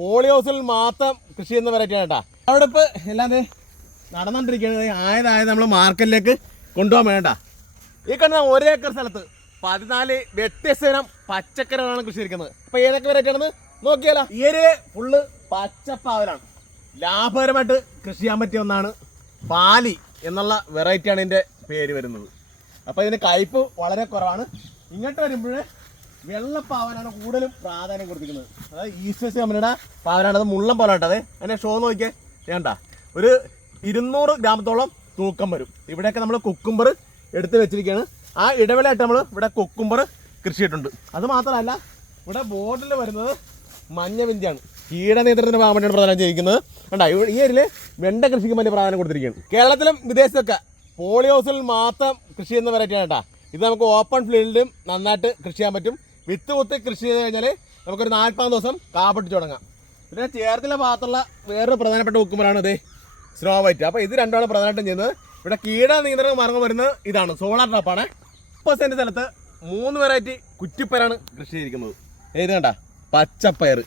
Poly ഹൗസിൽ മാത്രം കൃഷി ചെയ്യുന്ന വെറൈറ്റിയാണ് കേട്ടോ. അവിടെ ഇപ്പൊ എല്ലാം ദേ നടന്നുകൊണ്ടിരിക്കുന്നത് ആയതായത് നമ്മൾ മാർക്കറ്റിലേക്ക് കൊണ്ടുപോകാൻ വേണ്ട. ഈ കണ്ട ഒരേക്കർ സ്ഥലത്ത് പതിനാല് വ്യത്യസ്ത ഇനം പച്ചക്കറികളാണ് കൃഷി ഇരിക്കുന്നത് അപ്പൊ ഏതൊക്കെ വെറൈറ്റി ആണെന്ന് നോക്കിയാലോ. ഈ ഒരു ഫുള്ള് പച്ചപ്പാവലാണ്. ലാഭകരമായിട്ട് കൃഷി ചെയ്യാൻ പറ്റിയ ഒന്നാണ് പാലി എന്നുള്ള വെറൈറ്റിയാണ് ഇതിന്റെ പേര് വരുന്നത്. അപ്പൊ ഇതിന് കയ്പ് വളരെ കുറവാണ്. ഇങ്ങോട്ട് വരുമ്പോൾ വെള്ളപ്പാവനാണ് കൂടുതലും പ്രാധാന്യം കൊടുത്തിരിക്കുന്നത്. അതായത് ഈസ്റ്റ് വെസ്റ്റ് കമ്പനിയുടെ പാവനാണ് അത് മുള്ളം പോലെ കേട്ടത് എന്നെ ഷോ നോക്കിയേ വേണ്ട ഒരു ഇരുന്നൂറ് ഗ്രാമത്തോളം തൂക്കം വരും. ഇവിടെയൊക്കെ നമ്മൾ കുക്കുംബർ എടുത്ത് വെച്ചിരിക്കുകയാണ്. ആ ഇടവേളയായിട്ട് നമ്മൾ ഇവിടെ കുക്കുംബർ കൃഷി ചെയ്തിട്ടുണ്ട്. അത് മാത്രമല്ല ഇവിടെ ബോർഡിൽ വരുന്നത് മഞ്ഞവിന്തിയാണ് കീടനിയന്ത്രണത്തിന് പോകാൻ വേണ്ടിയാണ് പ്രധാനം ചെയ്യിക്കുന്നത്. വേണ്ട ഈ ഏരിയയിൽ വെണ്ട കൃഷിക്ക് വലിയ പ്രാധാന്യം കൊടുത്തിരിക്കുകയാണ്. കേരളത്തിലും വിദേശത്തൊക്കെ പോളിയോസിൽ മാത്രം കൃഷി ചെയ്യുന്ന വെറൈറ്റിയാണ് കേട്ടോ. ഇത് നമുക്ക് ഓപ്പൺ ഫീൽഡിലും നന്നായിട്ട് കൃഷി ചെയ്യാൻ പറ്റും. വിത്ത് കുത്തി കൃഷി ചെയ്ത് കഴിഞ്ഞാൽ നമുക്കൊരു നാൽപ്പത് ദിവസം കാപ്പിട്ട് തുടങ്ങാം. പിന്നെ ചേർത്തിലെ ഭാഗത്തുള്ള വേറൊരു പ്രധാനപ്പെട്ട ഉക്കുമലാണ് ഇത്. സ്നോ വൈറ്റ് അപ്പോൾ ഇത് രണ്ടാണ് പ്രധാനമായിട്ടും ചെയ്യുന്നത്. ഇവിടെ കീട നിയന്ത്രണ മാർഗം വരുന്നത് ഇതാണ്. സോളാർ ട്രാപ്പാണ് മുപ്പത് സെന്റ് സ്ഥലത്ത് മൂന്ന് വെറൈറ്റി കുറ്റിപ്പയറാണ് കൃഷി ചെയ്തിരിക്കുന്നത്. ഏത് കണ്ട? പച്ചപ്പയർ.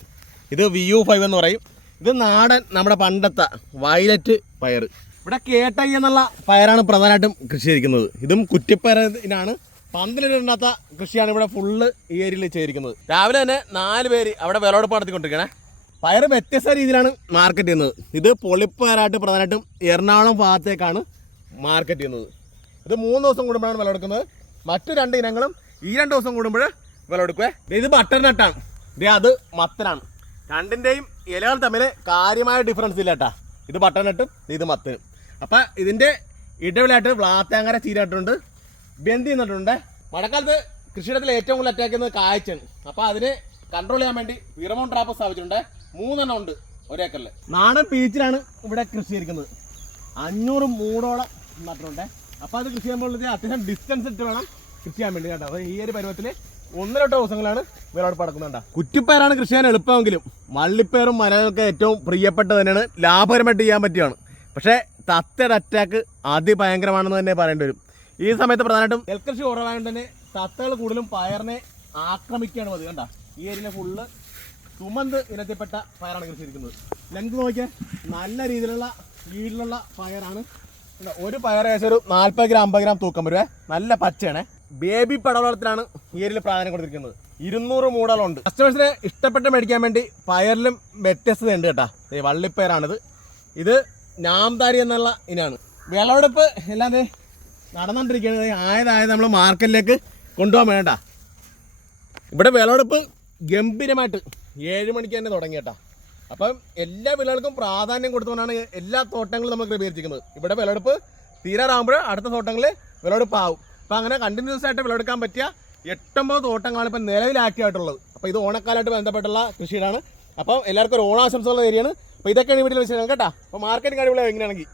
ഇത് വി യു ഫൈവ് എന്ന് പറയും. ഇത് നാടൻ നമ്മുടെ പണ്ടത്തെ വയലറ്റ് പയർ. ഇവിടെ കേട്ടൈ എന്നുള്ള പയറാണ് പ്രധാനമായിട്ടും കൃഷി ചെയ്തിരിക്കുന്നത്. ഇതും കുറ്റിപ്പയറിനാണ് പന്തലിടാത്ത കൃഷിയാണ് ഇവിടെ ഫുള്ള് ഈ ഏരിയയിൽ ചെയ്തിരിക്കുന്നത്. രാവിലെ തന്നെ നാല് പേര് അവിടെ വിളവെടുപ്പ് നടത്തിക്കൊണ്ടിരിക്കണേ. പയർ വ്യത്യസ്ത രീതിയിലാണ് മാർക്കറ്റ് ചെയ്യുന്നത്. ഇത് പൊളിപ്പയറായിട്ട് പ്രധാനമായിട്ടും എറണാകുളം ഭാഗത്തേക്കാണ് മാർക്കറ്റ് ചെയ്യുന്നത്. ഇത് മൂന്ന് ദിവസം കൂടുമ്പോഴാണ് വിളവെടുക്കുന്നത്. മറ്റു രണ്ട് ഇനങ്ങളും ഈ രണ്ട് ദിവസം കൂടുമ്പോൾ വിളവെടുക്കുവേ. ദേ ഇത് ബട്ടർ നട്ടാണ് ദേ അത് മത്തനാണ്. രണ്ടിന്റെയും ഇലകൾ തമ്മിൽ കാര്യമായ ഡിഫറൻസ് ഇല്ല കേട്ടാ ഇത് ബട്ടർ നട്ടും ഇത് മത്തനും. അപ്പം ഇതിന്റെ ഇടവിലായിട്ട് വ്ളാത്താങ്കര ചീരായിട്ടുണ്ട് ബന്ദി നട്ടിട്ടുണ്ട് മഴക്കാലത്ത് കൃഷിയിടത്തിൽ ഏറ്റവും കൂടുതൽ അറ്റാക്ക് ചെയ്യുന്നത് കാഴ്ചയാണ്. അപ്പോൾ അതിനെ കൺട്രോൾ ചെയ്യാൻ വേണ്ടി വിറമോൺ ട്രാപ്പ് സ്ഥാപിച്ചിട്ടുണ്ട്. മൂന്നെണ്ണം ഉണ്ട് ഒരേക്കറിൽ നാടൻ പീച്ചിലാണ് ഇവിടെ കൃഷി ചെയ്തിരിക്കുന്നത്. അഞ്ഞൂറ് മൂടോളം നട്ടിട്ടുണ്ട്. അപ്പോൾ അത് കൃഷി ചെയ്യുമ്പോൾ അത്യാവശ്യം ഡിസ്റ്റൻസ് ഇട്ട് വേണം കൃഷി ചെയ്യാൻ വേണ്ടി കേട്ടോ. അപ്പോൾ ഈ ഒരു പരുവത്തിൽ ഒന്ന് രണ്ട് ദിവസങ്ങളാണ് വിളവെടുപ്പ് നടക്കുന്നുണ്ട് കുറ്റിപ്പയറാണ് കൃഷി ചെയ്യാൻ എളുപ്പമെങ്കിലും വള്ളിപ്പയറും മരങ്ങളൊക്കെ ഏറ്റവും പ്രിയപ്പെട്ടത് തന്നെയാണ്. ലാഭകരമായിട്ട് ചെയ്യാൻ പറ്റിയാണ് പക്ഷേ തത്തയുടെ അറ്റാക്ക് അതിഭയങ്കരമാണെന്ന് തന്നെ പറയേണ്ടി വരും. ഈ സമയത്ത് പ്രധാനമായിട്ടും നെൽകൃഷി കുറവായതുകൊണ്ട് തന്നെ തത്തകൾ കൂടുതലും പയറിനെ ആക്രമിക്കുകയാണ് മതി കണ്ട? ഈ ഏരിയ ഫുള്ള് സുമന്ത് ഇനത്തിൽപ്പെട്ട പയറാണ് കൃഷി ചെയ്തിരിക്കുന്നത്. ലെങ്ത് നോക്കിയാൽ നല്ല രീതിയിലുള്ള വീട്ടിലുള്ള പയറാണ്. ഒരു പയർ ഏകദേശം ഒരു നാൽപ്പത് ഗ്രാം അമ്പത് ഗ്രാം തൂക്കം വരുവേ നല്ല പച്ചയാണ്. ബേബി പടവളത്തിലാണ് ഈ ഏരിയയിൽ പ്രാധാന്യം കൊടുത്തിരിക്കുന്നത്. ഇരുന്നൂറ് മൂടലുണ്ട് കസ്റ്റമേഴ്സിനെ ഇഷ്ടപ്പെട്ട് മേടിക്കാൻ വേണ്ടി പയറിലും വ്യത്യസ്തതയുണ്ട് കേട്ടാ. വള്ളിപ്പയറാണിത്. ഇത് നാംതാരി എന്നുള്ള ഇനാണ് വിളവെടുപ്പ് എല്ലാം ദേ നടന്നുകൊണ്ടിരിക്കുന്നത് ആയതായത് നമ്മൾ മാർക്കറ്റിലേക്ക് കൊണ്ടുപോകാൻ വേണ്ട. ഇവിടെ വിളവെടുപ്പ് ഗംഭീരമായിട്ട് ഏഴ് മണിക്ക് തന്നെ തുടങ്ങി കേട്ടോ അപ്പം എല്ലാ വിളകൾക്കും പ്രാധാന്യം കൊടുത്തുകൊണ്ടാണ് എല്ലാ തോട്ടങ്ങളും നമ്മൾ ക്രമീകരിച്ചിരിക്കുന്നത്. ഇവിടെ വിളവെടുപ്പ് തീരാറാകുമ്പോൾ അടുത്ത തോട്ടങ്ങളിൽ വിളവെടുപ്പ് ആവും അപ്പം അങ്ങനെ കണ്ടിന്യൂസ് ആയിട്ട് വിളവെടുക്കാൻ പറ്റിയ എട്ടൊമ്പത് തോട്ടങ്ങളാണ് ഇപ്പം നിലവിലാക്കിയായിട്ടുള്ളത് അപ്പോൾ ഇത് ഓണക്കാലമായിട്ട് ബന്ധപ്പെട്ടുള്ള കൃഷിയിലാണ്. അപ്പം എല്ലാവർക്കും ഒരു ഓണാശംസകളുള്ള ഏരിയയാണ്. അപ്പോൾ ഇതൊക്കെയാണ് വീട്ടിൽ വെച്ചിരിക്കുന്നത് കേട്ടോ. അപ്പോൾ മാർക്കറ്റിംഗ് അടിപൊളിയായി എങ്ങനെയാണെങ്കിൽ